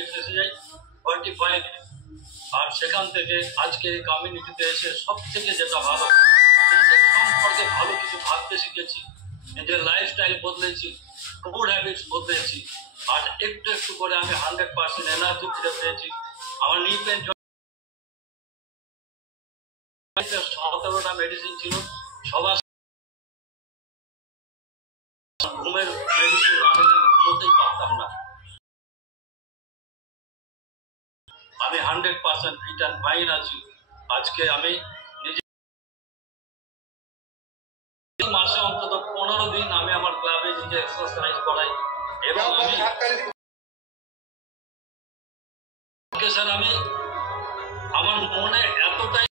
এসে যাই 45 আর সেখান থেকে আজকে এই কমিউনিটিতে এসে সব থেকে যেটা ভালো নিজের সম্পর্কে ভালো কিছু ভাবতে শিখেছি, নিজের লাইফস্টাইল বদলেছি, ফুড হ্যাবিটস বদলেছি, আর একটু একটু করে আমি 100% এনার্জি ফিরে পেয়েছি। আমার নি পেন 17টা মেডিসিন ছিল, সবার ঘুমের মেডিসিন না হলে ঘুমোতেই পারতাম না। আমি 100% ফিট অ্যান্ড ফাইন আছি। আজকে আমি নিজে মাসে অন্তত 15 দিন আমি আমার ক্লাবে নিজে এক্সারসাইজ করাই এবং আমি আমার মনে এতটাই